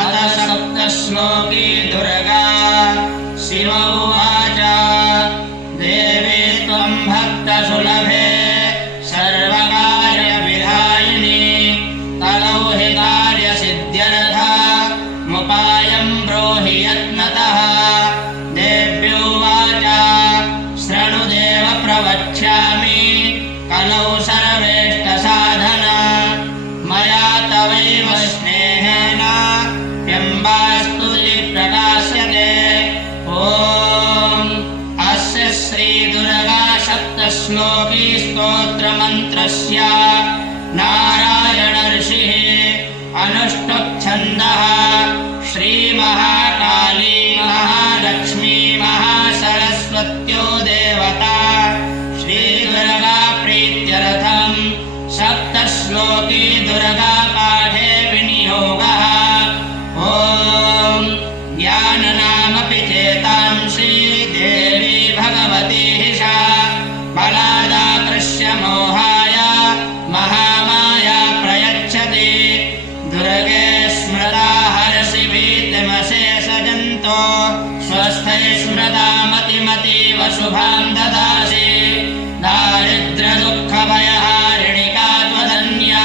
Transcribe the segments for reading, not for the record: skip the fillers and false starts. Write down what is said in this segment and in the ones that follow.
अथ सप्तश्लोकी दुर्गा शिव उवाच देवी त्वं भक्तसुलभे सर्वकार्यविधायिनी कलौ हि कार्यसिद्ध्यर्थमुपायं ब्रूहि यत्नतः देव्युवाच शृणुदेव प्रवक्ष्यामि कलौ सर्वेष्टसाधन मया तवैव स्नेहेन बिम्बास्तुति प्रकाश्यते ॐ अस्य श्रीदुर्गा सप्तश्लोकी स्तोत्रमन्त्रस्य नारायण ऋषिः अनुष्टुप्-छन्दः श्रीमहाकाली महालक्ष्मी महासरस्वत्यो देवता श्रीदुर्गा प्रीत्यर्थं सप्तश्लोकी दुर्गा पाठे विनियोगः ॐ ज्ञाननामपि चेतांसि देवी भगवती सा बलादाकृष्य मोहाय महामाया प्रयच्छति दुर्गे स्मृता हरसि भीतिमशेषजन्तो स्वस्थै स्मृता मतिमतीव शुभां ददासि दारिद्र्यदुःखभयहारिणिका त्वदन्या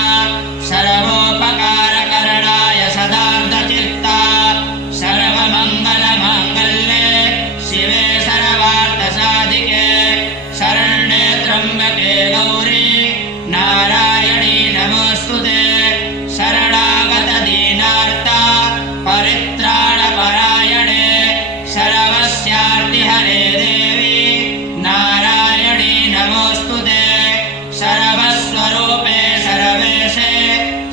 सर्वोपकारकरणाय सदार्धचित्ता सर्वमङ्गलमाङ्गल्ये शिवे सर्वार्थसाधिके शरण्ये त्र्यम्बके गौरी नारायणी नमोऽस्तुते शरणागतदीनार्ता परित्राणपरायणे सर्वस्यार्तिहरे देवी नारायणी नमोऽस्तुते सर्वस्वरूपे सर्वेशे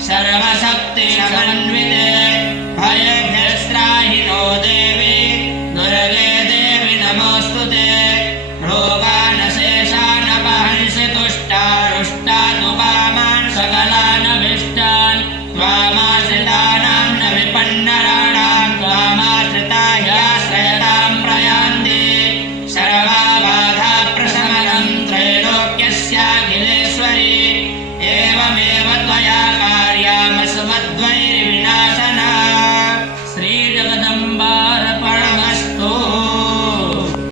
सर्वशक्तिसमन्विते भयभ्यस्त्राहिनो देवी दुर्गे देवी नमोऽस्तुते रोगानशेषानपहंसि तुष्टारुष्टादुपामान् सकलानभीष्टान् त्वामाश्रितानां न विपन्नराणां त्वामाश्रिता ह्याश्रयतां प्रयान्ति सर्वाबाधाप्रशमनं त्रैलोक्यस्याखिलेश्वरी एवमेव